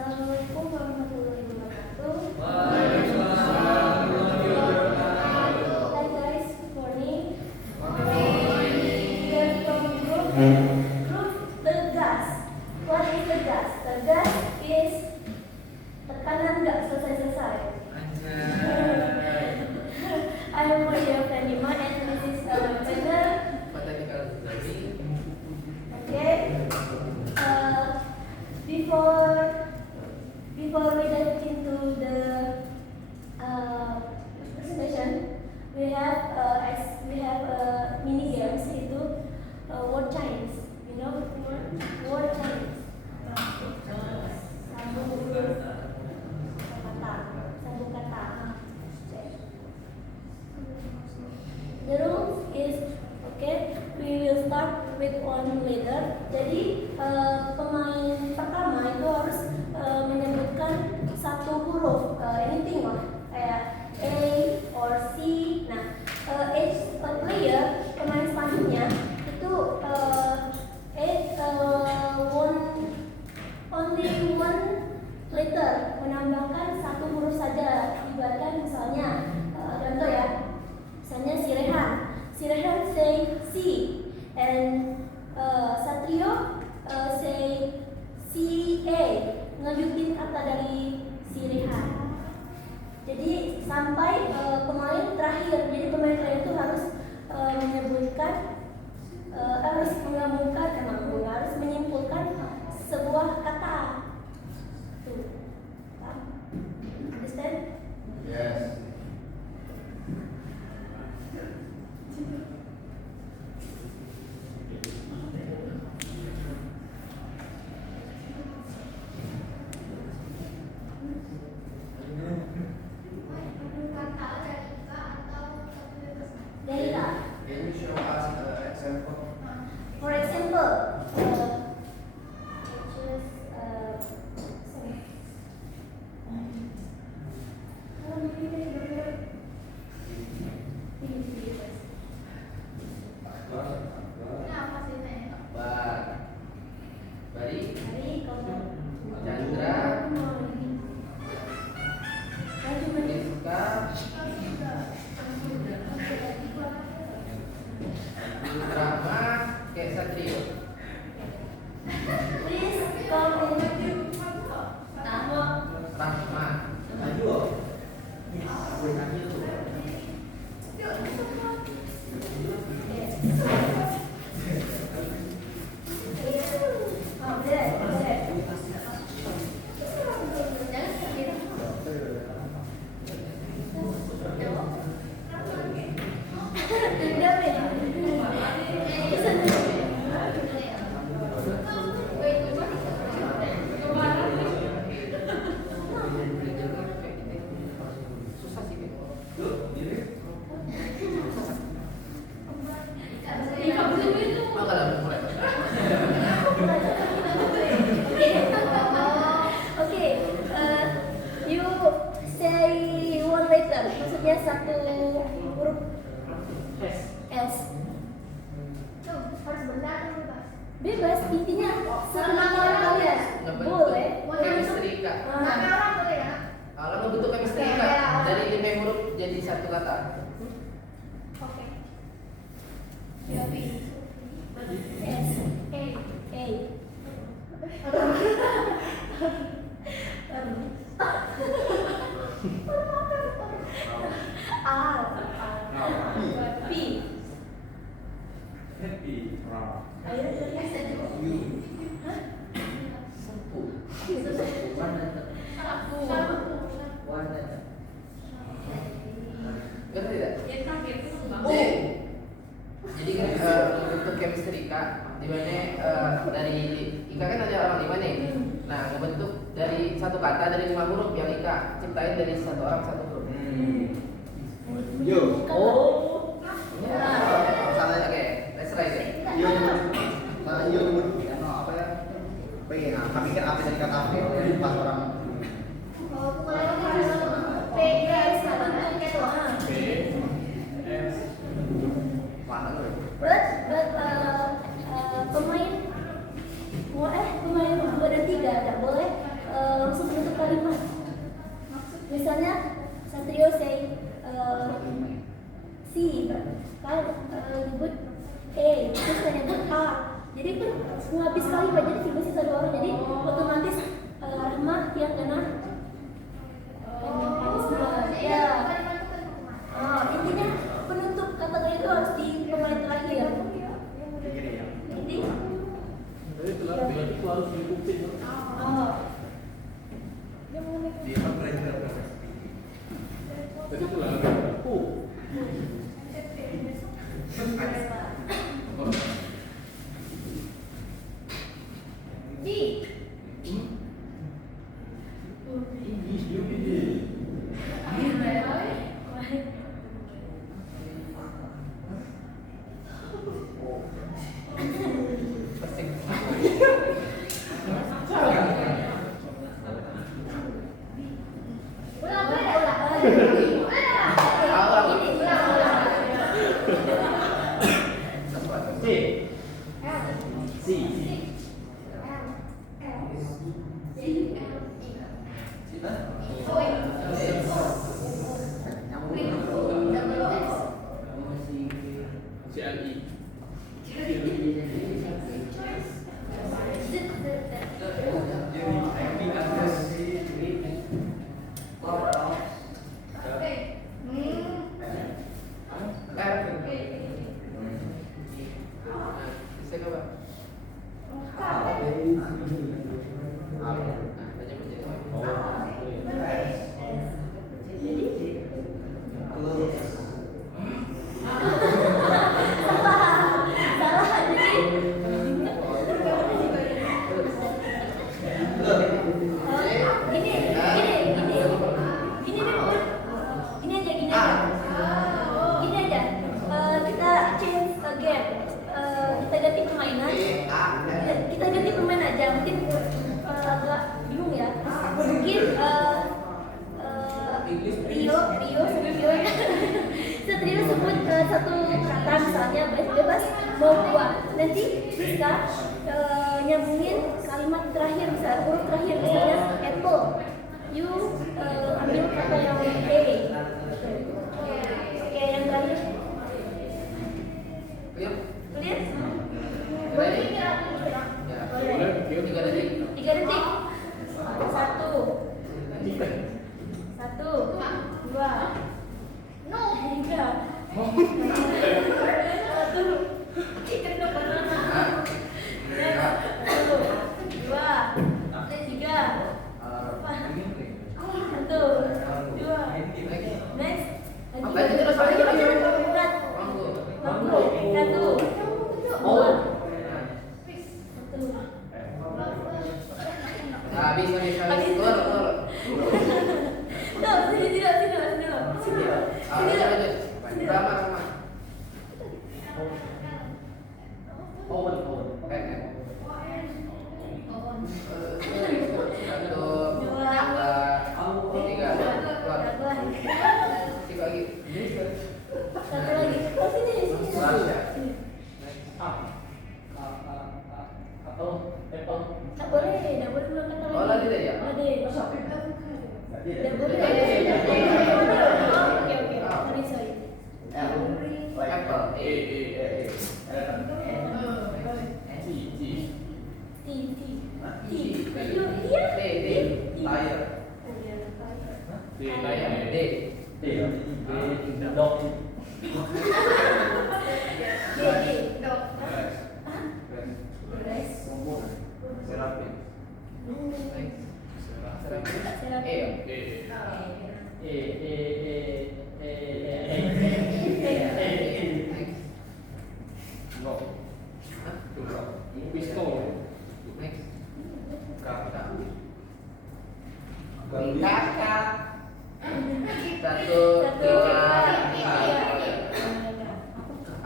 Assalamualaikum warahmatullahi wabarakatuh. Waalaikumsalam warahmatullahi wabarakatuh. Hi guys, good morning. We are from group tegas. What is tegas? Tegas is tekanan nggak selesai-selesai. I am Maria Pranima and this is our trainer. Okay. Before we dive into the presentation, we have mini games itu word Chinese. You know word Chinese. Sambung kata. The rules is okay. We will start with one letter. Jadi pemain pertama itu harus menyebutkan satu huruf, anything lah, kayak A or C. Nah, each player, pemain selanjutnya itu only one letter, menambahkan satu huruf saja. Ibaratkan misalnya, contoh ya, misalnya si Rehan say C, and Satrio say CA, ngelanjutin kata dari si Rehan. Jadi sampai pemain terakhir. Jadi pemain terakhir itu harus menyebutkan, harus harus menyimpulkan sebuah kata. Tuh, understand? Yes. Can you show us an example? For example, you say one letter, maksudnya satu huruf S. Harus benar atau bebas? Bebas, intinya semangat kalian. Boleh. Chemistry kak. Nama orang boleh ya? Kalau membentuk chemistry kak, dari 5 huruf jadi satu kata. Oke. S. A. P. Happy. Ayo Warna. Betul tidak? O. Jadi untuk chemistry kak, dimana dari Ika kan ada orang 5 nih. Nah, ngebentuk dari satu kata dari 5 huruf yang Ika ciptain dari satu orang satu huruf. Yo. Oh. Ya. Salah oke. Let's try it. Yo. Salah yo apa ya? P. Nah, kami kan apa dari kata P pas orang Oh, mulai P S mana tuh? But pemain 2 dan 3 tidak boleh Oh. Dia kan belajar bahasa D. Ulang, boleh nggak ulang? Boleh nggak? Ulang, ulang. Bisa nggak, Pak? Salah jadi gini aja. Kita change game. Kita ganti permainan. Kita ganti permainan aja. Mungkin agak bingung ya. Mungkin Satrio sebut satu kata misalnya bebas mau buat. Nanti bisa nyambungin kalimat terakhir, misalnya huruf terakhir, misalnya apple. You ambil kata yang A. Oke, yang terakhir. Clear? Clear? Ready? Ya. Ya. 3 detik. 3 detik. 1, 2, No. 3. 1. Chicken dong banana. 1, 2, 3. 1, 2. Next. Lanjut terus, lanjut. Berat. Manggu. 1, 2. Habis. Keluar. No, sini. Lanjut. Drama. Satu, dua, tiga, keluar. Tiga lagi. Satu lagi. Oh, sini. Rasya. Sini. Nggak boleh bilang kata lagi. Oh, lagi deh ya? Lagi. Nggak boleh. Oke. Sorry. Apple. Kakak. 1, 2, 3.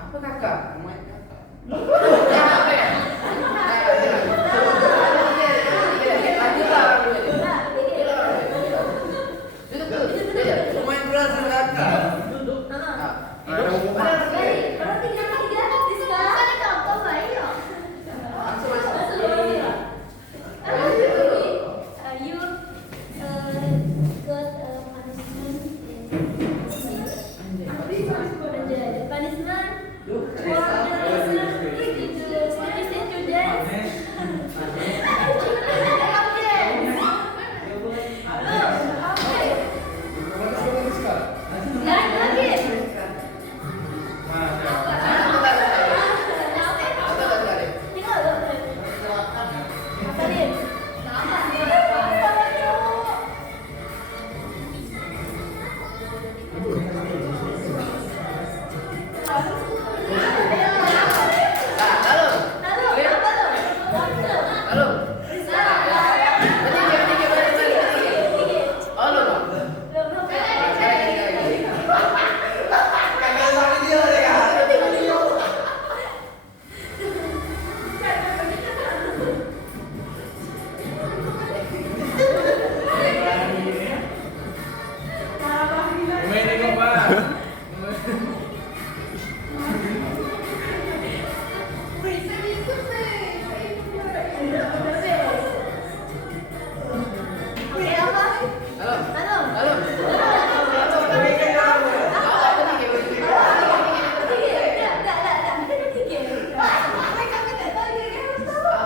Apa kakak? You Nah, lalu. Clear? Lalu. Ketiga, balik. Oh, lu. Sekarang ketiga lagi. Kagak sama dia ya. Ini kok Pak. Lalu.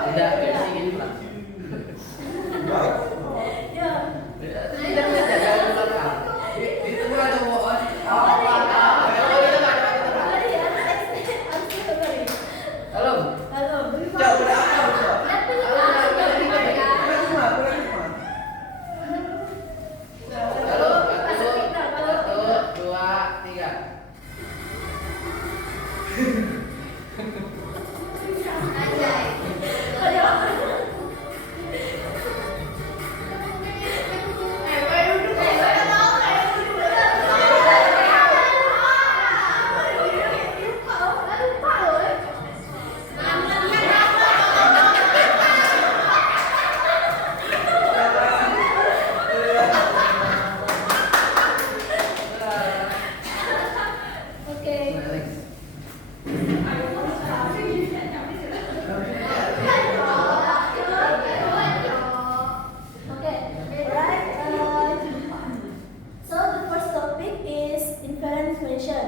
Udah, versi ini Pak. Tidak bisa jangan lupa. Itu gua ada mohon. Halo. Coba berapa? Halo. Satu, dua, tiga. Next. So the first topic is inference question.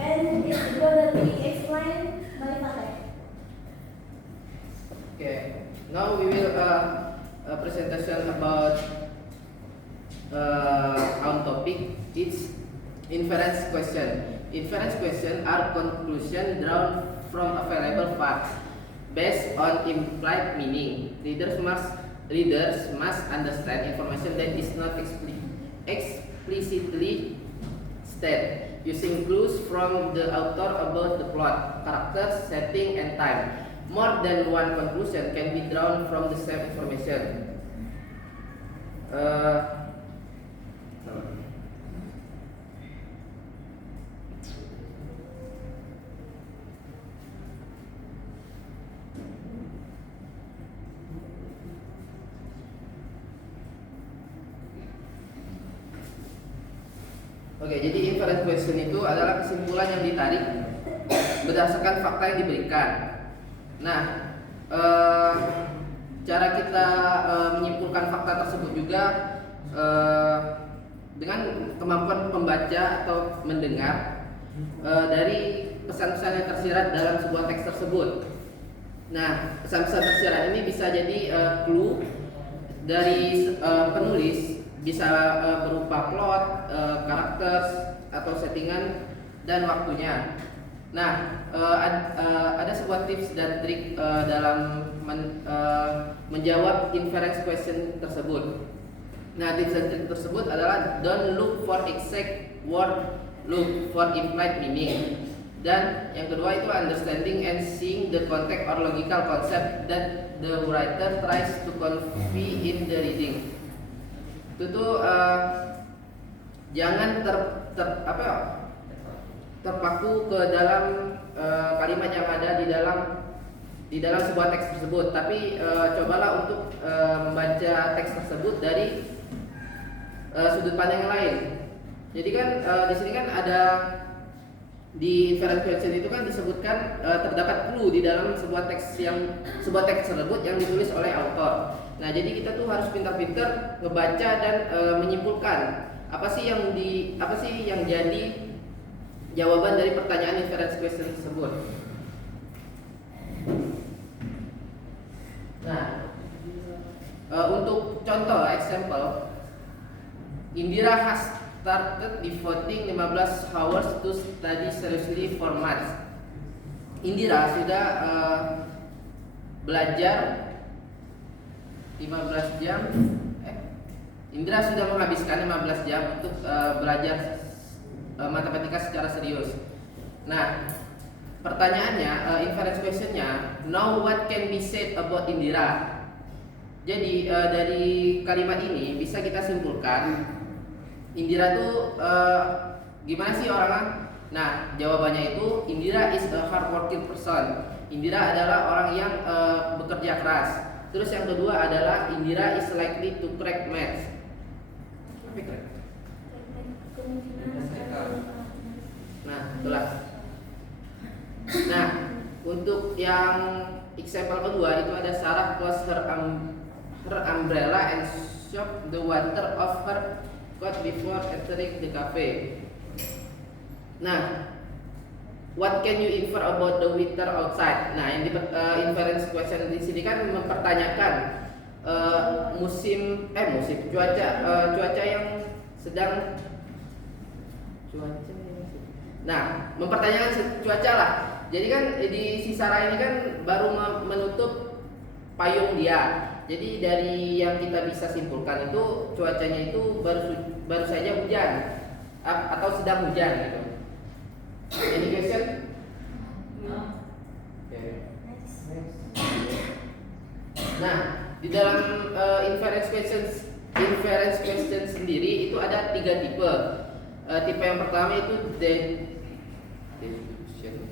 And it's gonna be explained by Fateh. Okay. Now we will a presentation about our topic. It's inference question. Inference question are conclusion drawn from available facts based on implied meaning. Readers must understand information that is not explicitly stated, using clues from the author about the plot, characters, setting, and time. More than one conclusion can be drawn from the same information. Oke, jadi inference question itu adalah kesimpulan yang ditarik berdasarkan fakta yang diberikan. Nah, cara kita menyimpulkan fakta tersebut juga dengan kemampuan pembaca atau mendengar dari pesan-pesan yang tersirat dalam sebuah teks tersebut. Nah, pesan-pesan tersirat ini bisa jadi clue dari penulis, bisa berupa plot, karakter atau settingan dan waktunya. Nah, ada sebuah tips dan trik dalam menjawab inference question tersebut. Nah, tips dan trik tersebut adalah don't look for exact word, look for implied meaning. Dan yang kedua itu understanding and seeing the context or logical concept that the writer tries to convey in the reading. Itu tuh jangan terpaku ke dalam kalimat yang ada di dalam sebuah teks tersebut, tapi cobalah untuk membaca teks tersebut dari sudut pandang yang lain. Jadi kan di sini kan ada di inference question itu kan disebutkan terdapat clue di dalam sebuah teks tersebut yang ditulis oleh autor. Nah, jadi kita tuh harus pintar-pintar ngebaca dan menyimpulkan apa sih yang jadi jawaban dari pertanyaan inference question tersebut. Nah, untuk contoh example, Indira has started devoting 15 hours to study seriously for maths. Indira sudah belajar 15 jam. Indra sudah menghabiskan 15 jam untuk belajar matematika secara serius. Nah, pertanyaannya, inference questionnya, now what can be said about Indira? Jadi dari kalimat ini bisa kita simpulkan Indira tuh gimana sih orangnya? Nah, jawabannya itu Indira is a hardworking person. Indira adalah orang yang bekerja keras. Terus yang kedua adalah Indira is likely to crack maths. Apa crack? Nah, itulah. Nah, untuk yang example kedua itu ada Sarah close her umbrella and shook the water off her coat before entering the cafe. Nah, what can you infer about the weather outside? Nah, yang di inference question di sini kan mempertanyakan cuaca yang sedang mempertanyakan cuaca lah. Jadi kan di si Sarah ini kan baru menutup payung dia. Jadi dari yang kita bisa simpulkan itu cuacanya itu baru saja hujan atau sedang hujan gitu. Any question? No. Okay. Nah, di dalam inference question sendiri itu ada 3 tipe. Tipe yang pertama itu deduction.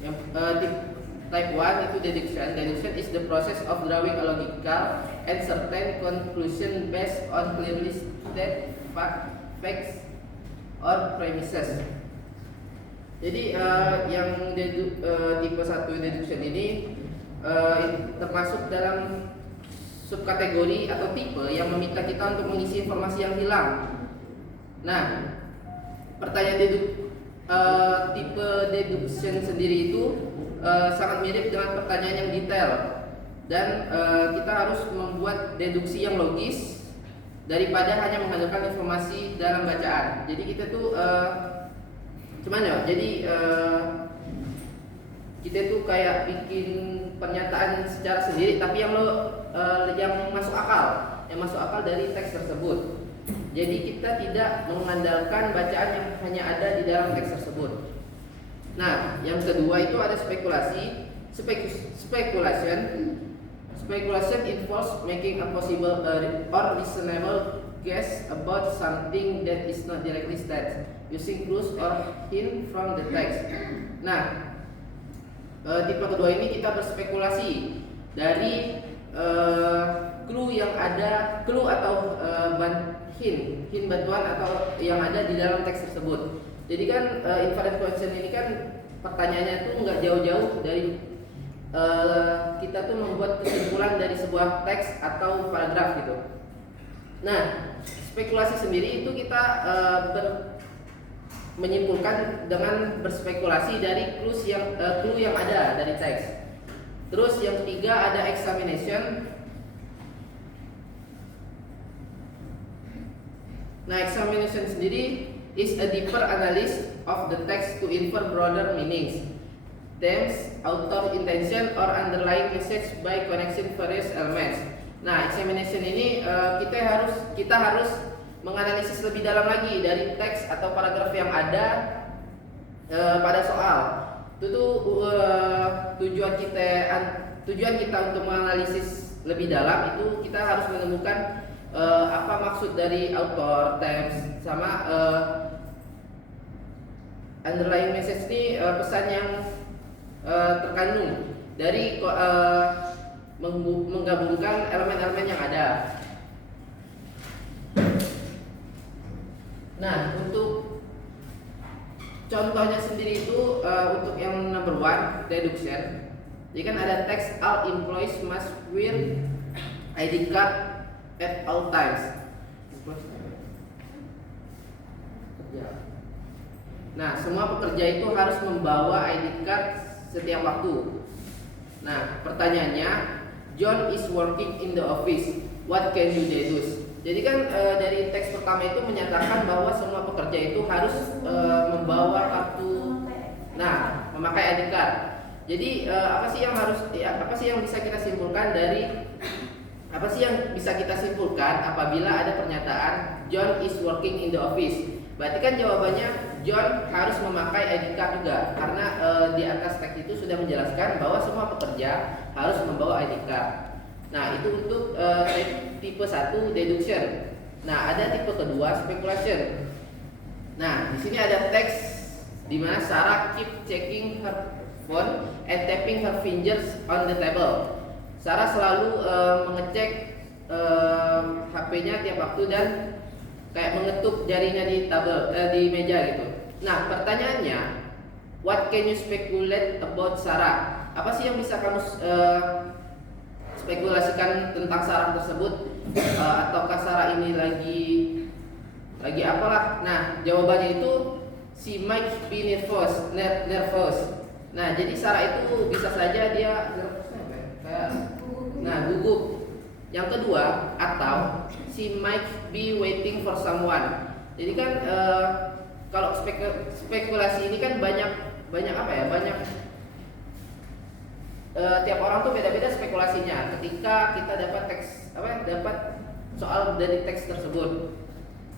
Yang type 1 itu deduction. Deduction is the process of drawing a logical and certain conclusion based on clearly stated facts or premises. Jadi yang tipe 1 deduction ini termasuk dalam subkategori atau tipe yang meminta kita untuk mengisi informasi yang hilang. Nah, pertanyaan tipe deduction sendiri itu sangat mirip dengan pertanyaan yang detail dan kita harus membuat deduksi yang logis daripada hanya mengandalkan informasi dalam bacaan. Jadi kita tuh cuman ya, jadi kita tuh kayak bikin pernyataan secara sendiri, tapi yang masuk akal dari teks tersebut. Jadi kita tidak mengandalkan bacaan yang hanya ada di dalam teks tersebut. Nah, yang kedua itu ada spekulasi. Speculation involves making a possible or reasonable guess about something that is not directly stated, using clues or hint from the text. Nah, tipe kedua ini kita berspekulasi dari clue atau hint bantuan atau yang ada di dalam teks tersebut. Jadi kan inference question ini kan pertanyaannya tuh nggak jauh-jauh dari kita tuh membuat kesimpulan dari sebuah teks atau paragraf gitu. Nah, spekulasi sendiri itu kita menyimpulkan dengan berspekulasi dari clue yang ada dari teks. Terus yang ketiga ada examination. Nah, examination sendiri is a deeper analysis of the text to infer broader meanings, themes, author intention, or underlying message by connection various elements. Nah, examination ini kita harus menganalisis lebih dalam lagi dari teks atau paragraf yang ada pada soal. Itu tuh tujuan kita untuk menganalisis lebih dalam itu kita harus menemukan apa maksud dari author, themes, sama underlying message ini pesan yang terkandung dari menggabungkan elemen-elemen yang ada. Nah, untuk contohnya sendiri itu untuk yang number 1 deduction. Jadi kan ada text all employees must wear ID card at all times. Nah, semua pekerja itu harus membawa ID card setiap waktu. Nah, pertanyaannya, John is working in the office. What can you deduce? Jadi kan dari teks pertama itu menyatakan bahwa semua pekerja itu harus membawa kartu, nah, memakai ID card. Jadi apa sih yang bisa kita simpulkan apabila ada pernyataan John is working in the office? Berarti kan jawabannya John harus memakai ID card juga, karena di atas teks itu sudah menjelaskan bahwa semua pekerja harus membawa ID card. Nah, itu untuk tipe 1 deduction. Nah, ada tipe kedua speculation. Nah, di sini ada teks di mana Sarah keep checking her phone and tapping her fingers on the table. Sarah selalu mengecek HP-nya tiap waktu dan kayak mengetuk jarinya di meja gitu. Nah, pertanyaannya, what can you speculate about Sarah? Apa sih yang bisa kamu spekulasikan tentang Sarah tersebut? Ataukah Sarah ini lagi apalah? Nah, jawabannya itu she might be nervous. Nah, jadi Sarah itu bisa saja dia gugup. Yang kedua, atau she might be waiting for someone. Jadi kan kalau spekulasi ini kan banyak tiap orang tuh beda-beda spekulasinya ketika kita dapat soal dari teks tersebut.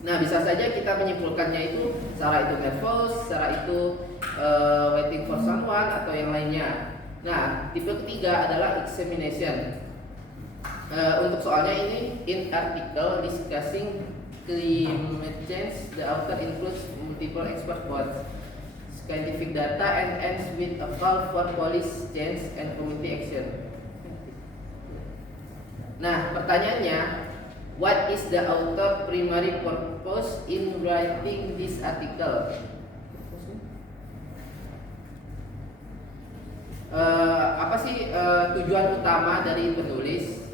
Nah, bisa saja kita menyimpulkannya itu Sarah itu nervous, Sarah itu waiting for someone atau yang lainnya. Nah, tipe ketiga adalah examination. Untuk soalnya ini in article discussing climate change, the author includes multiple expert boards, scientific data, and ends with a call for policy change and community action. Nah, pertanyaannya, what is the author primary purpose in writing this article? Apa sih tujuan utama dari penulis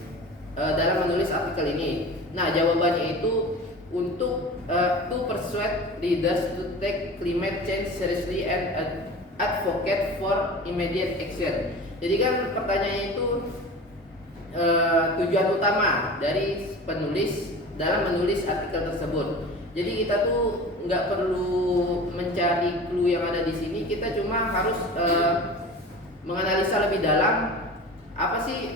dalam menulis artikel ini? Nah, jawabannya itu untuk to persuade readers to take climate change seriously and advocate for immediate action. Jadi kan pertanyaannya itu tujuan utama dari penulis dalam menulis artikel tersebut. Jadi kita tuh nggak perlu mencari clue yang ada di sini, kita cuma harus menganalisa lebih dalam apa sih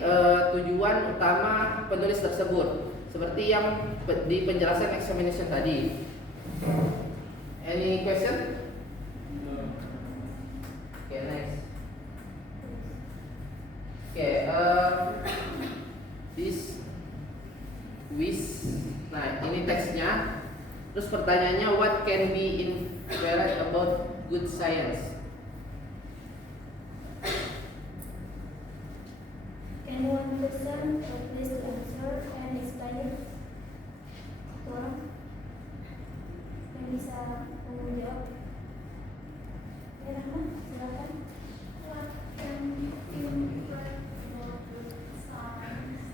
tujuan utama penulis tersebut, seperti yang di penjelasan examination tadi. Any question? Okay, next. Okay, this wish. Nah, ini teksnya. Terus pertanyaannya, what can be inferred about good science? Can one person please answer and explain it? Orang yang bisa menjawab? Ya, Rahman, silakan. What can be inferred about good science?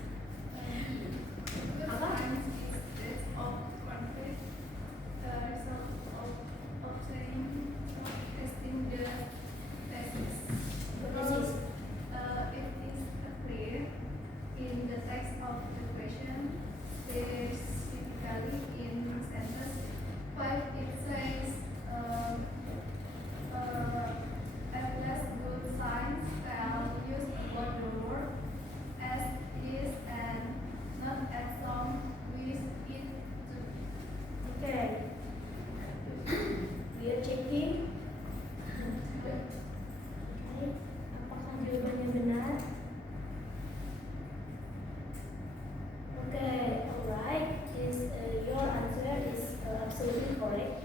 Good science is this of conflict, result of obtaining, testing the thesis. Hypothesis. It is clear in the text of the question, specifically in sentence 5, it says, at last good science shall use about the word as is and not as some with it to. Okay. We are checking. Okay. Apakah jawabannya benar? Okay, alright. Your answer is absolutely correct.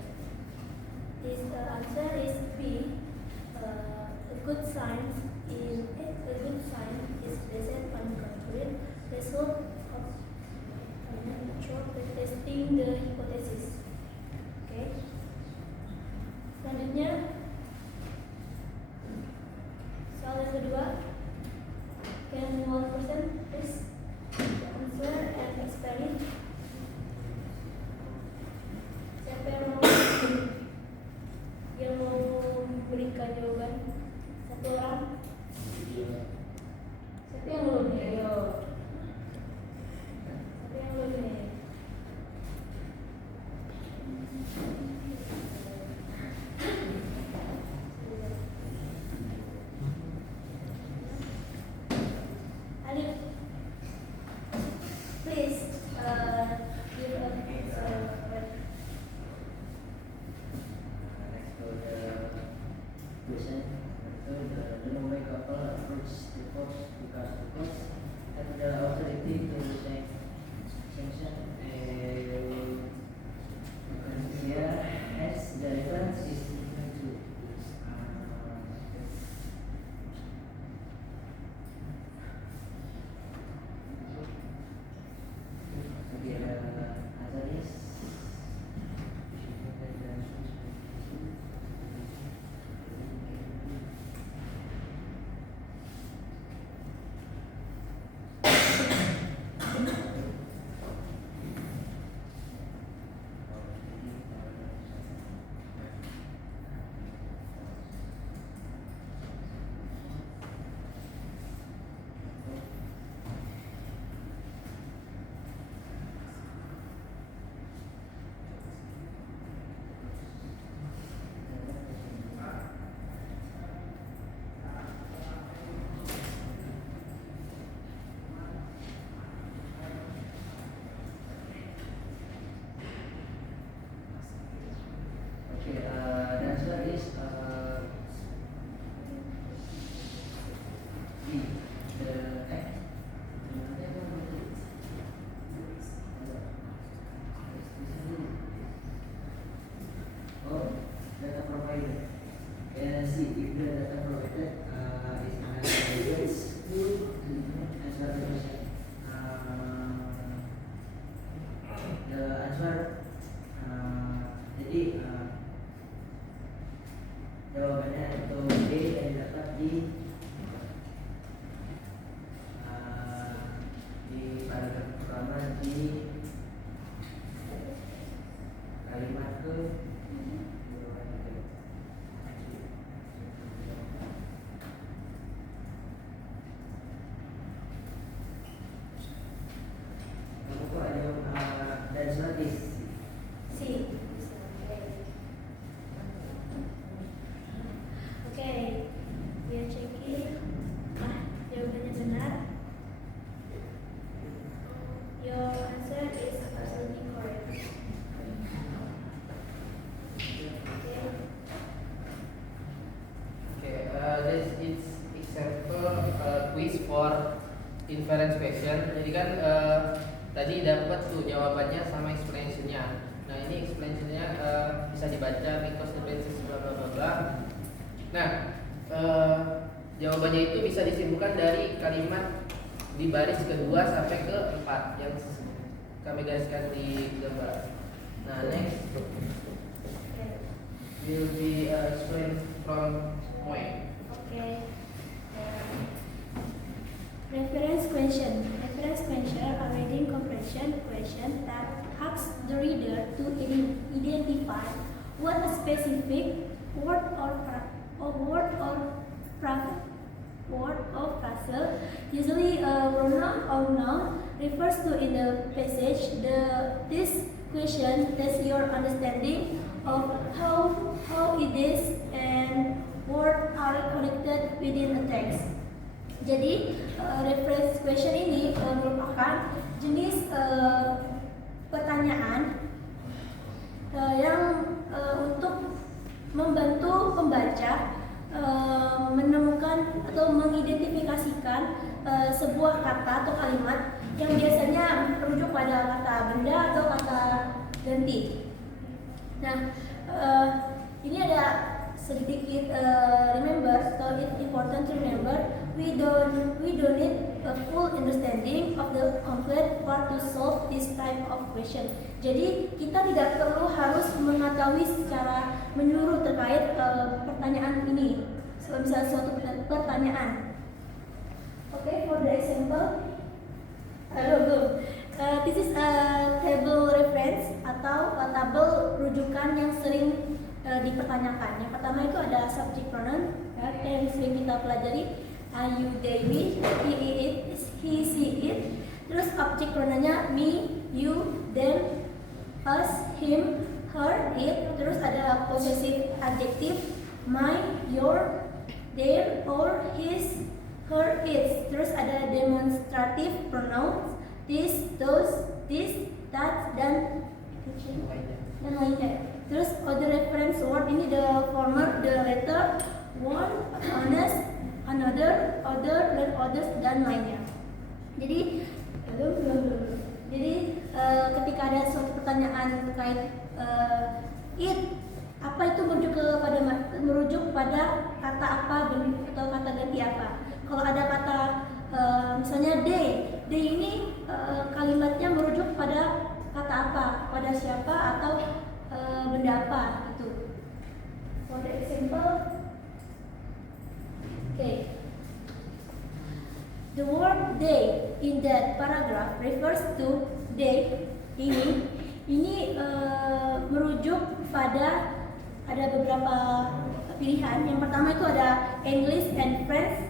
This answer is B. A good science is based on concrete result of testing the hypothesis. Okay. Selanjutnya soal yang kedua. Can one person please answer and explain it? Siapa yang mau memberikan jawaban? Satu orang? Siapa yang belum? Ayo. Siapa yang belum nih? C. If the data provided is inadequate to answer the question. The answer jadi jawabannya itu D yang dapat di paragraf pertama di kalimat ke dan selanjutnya C. Oke, we are checking. Jawabannya benar. Your answer is absolutely correct. Okay, this is example quiz for inference question. Jadi kan tadi dapat tuh jawabannya sama explanation-nya. Nah ini explanation-nya bisa dibaca because the basis bla bla bla bla. Nah jawabannya itu bisa disimpulkan dari kalimat di baris kedua sampai ke 4 yang kami gariskan di gambar. Nah next will be explained from Moe. Okay. Reference question. Reference question are reading comprehension question that asks the reader to identify what a specific word or phrase, usually a pronoun or noun, refers to in the passage. This question tests your understanding of how it is and words are connected within a text. Jadi reference question ini merupakan jenis pertanyaan yang untuk membantu pembaca menemukan atau mengidentifikasikan sebuah kata atau kalimat yang biasanya merujuk pada kata benda atau kata ganti. Nah, ini ada sedikit remember, so it's important to remember we don't need a full understanding of the complete part to solve this type of question. Jadi kita tidak perlu harus mengetahui secara menyeluruh terkait pertanyaan ini. So, misalnya suatu pertanyaan. Okay, for the example, this is a table reference atau tabel rujukan yang sering dipertanyakan. Yang pertama itu ada subject pronoun yang sering kita pelajari. You, they, we, he, it, he, she, it. Terus object pronounnya me, you, them, us, him, her, it. Terus ada possessive adjective my, your, their, or his, her, its. Terus ada demonstrative pronouns this, those, this, that, dan lainnya. Terus other reference word ini the former, the latter, one, honest, another, other, dan others, dan lainnya. Jadi ketika ada suatu pertanyaan terkait it, apa itu merujuk pada kata apa atau kata ganti apa? Kalau ada kata misalnya they ini kalimatnya merujuk pada kata apa, pada siapa atau benda apa itu. For the example, okay. The word they in that paragraph refers to they ini merujuk pada ada beberapa pilihan. Yang pertama itu ada English and French,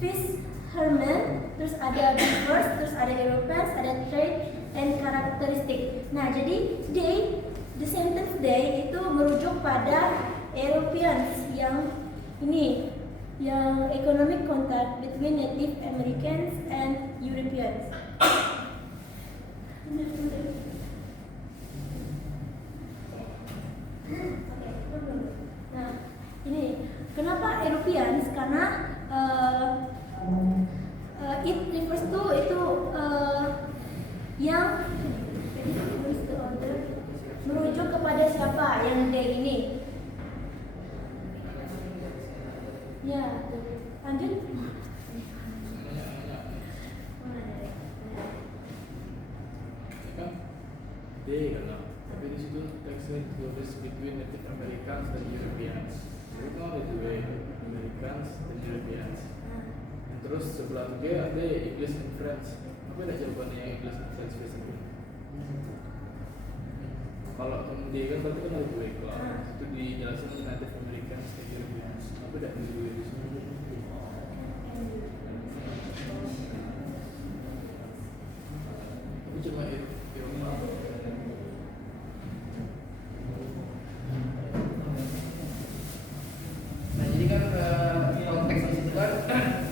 fish, herman, terus ada diverse, terus ada Europeans, ada trade and characteristic. Nah, jadi they, the sentence they itu merujuk pada Europeans yang ini, yang economic contact between Native Americans and Europeans. Nah, ini kenapa Europeans? Karena it refers to itu yang merujuk kepada siapa yang they ini. actually includes between Native Americans dan Europeans. Jadi kan ada dua Americans dan Europeans. Dan terus sebelah tiga ada English and French. Apa ada jawabannya yang English and French basically? Kalau kemudian kan berarti kan ada dua kelas. Itu dijelasin Native Americans dan Europeans. Apa ada dua di sini? Tapi cuma itu. Nah, jadi kan konteks di situ kan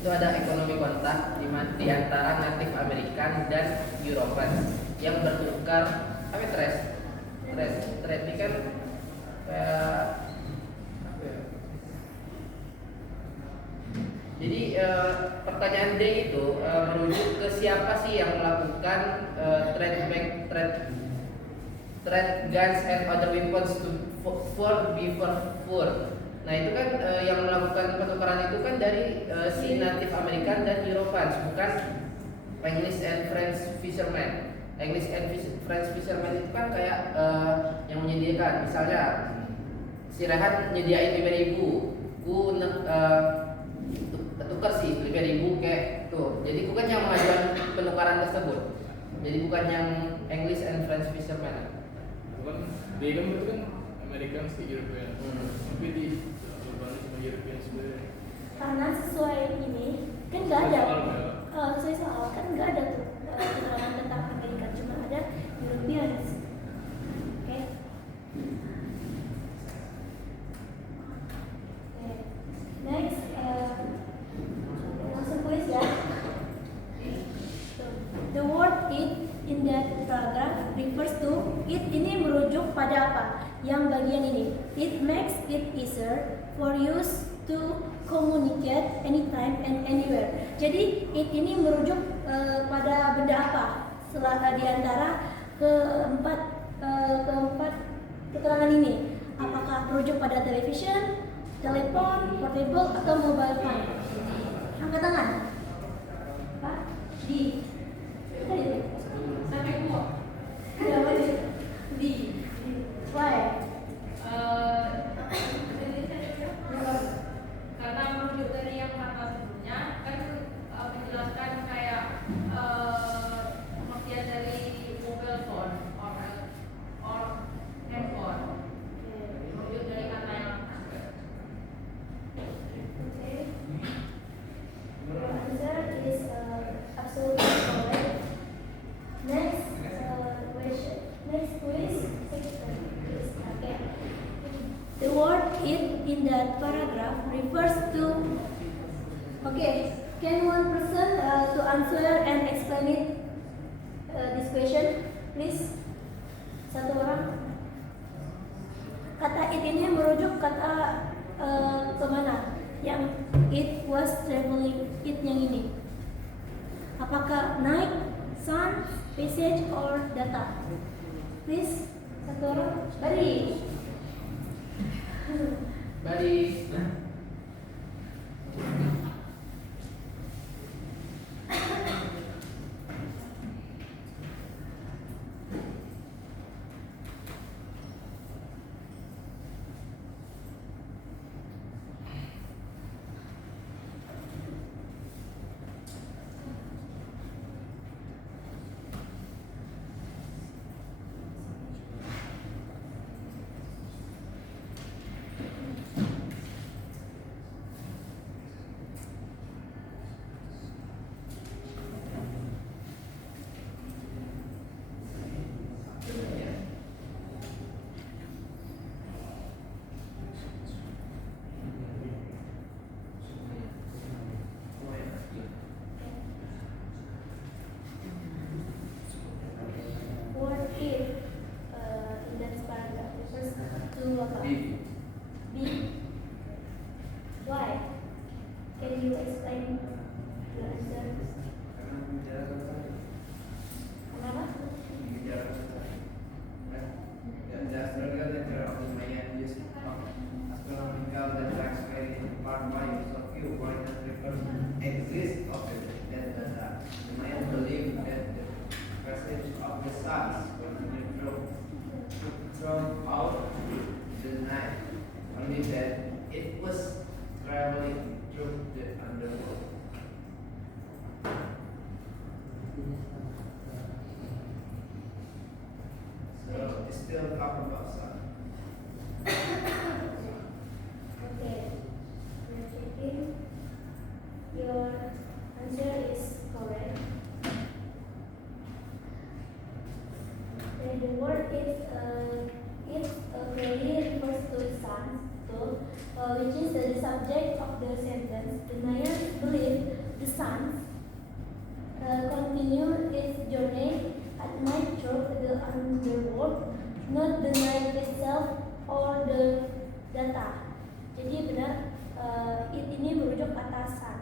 itu ada ekonomi kontak di antara Native American dan European yang bertukar apa trade ini kan kayak apa ya? Jadi pertanyaan D itu merujuk ke siapa sih yang melakukan trade guns and other weapons for before war. Nah itu kan yang melakukan pertukaran itu kan dari si Native American dan Europeans, bukan English and French fishermen. English and French fishermen itu kan kayak yang menyediakan, misalnya si Rehan nyediain 5.000, ku tukar sih 5.000 kayak tuh. Jadi bukan yang mengajukan penukaran tersebut. Jadi bukan yang English and French fishermen. Bukan dia kan berarti kan Americans ke European. Tapi di jawabannya cuma European sebenarnya. Karena sesuai ini kan nggak ada. Sesuai soal kan nggak ada tuh keterangan tentang Amerika, cuma ada Europeans. Oke. Next, langsung kuis ya. The word it in that paragraph refers to it, ini merujuk pada apa? Yang bagian ini. It makes it easier for use to communicate anytime and anywhere. Jadi it ini merujuk pada benda apa? Di antara keempat keterangan ini. Apakah merujuk pada television, telepon, portable, atau mobile phone? Angkat tangan. Pak, di. Sampai gua. Di. Why? Karena merujuk dari yang kata sebelumnya kan menjelaskan kayak pengertian dari mobile phone or handphone. Merujuk dari kata yang Okay. Your answer is absolutely correct. Next question. Next quiz. Okay. The word it in that paragraph refers to. Okay. Can one person to answer and explain it this question, please? Satu orang. Kata it ini merujuk kata kemana? Yang it was traveling, it yang ini. Apakah night, sun, passage, or data? Please, satu orang. Bari. What if in that paragraph refers to apa? B. Why? Can you explain the answer? Kenapa? The astronomical nature of the Mayan use of astronomical data explained part by use of viewpoint and refers exist of the data. The Mayan believed that the passage of the stars continued through about sun. Okay. You're checking. Your answer is correct. Okay, the word is really refers to sun, which is the subject of the sentence. The Mayans believe the sun continue its journey at night through the underworld, not the night itself or the data. Jadi benar, ini merujuk kata sun.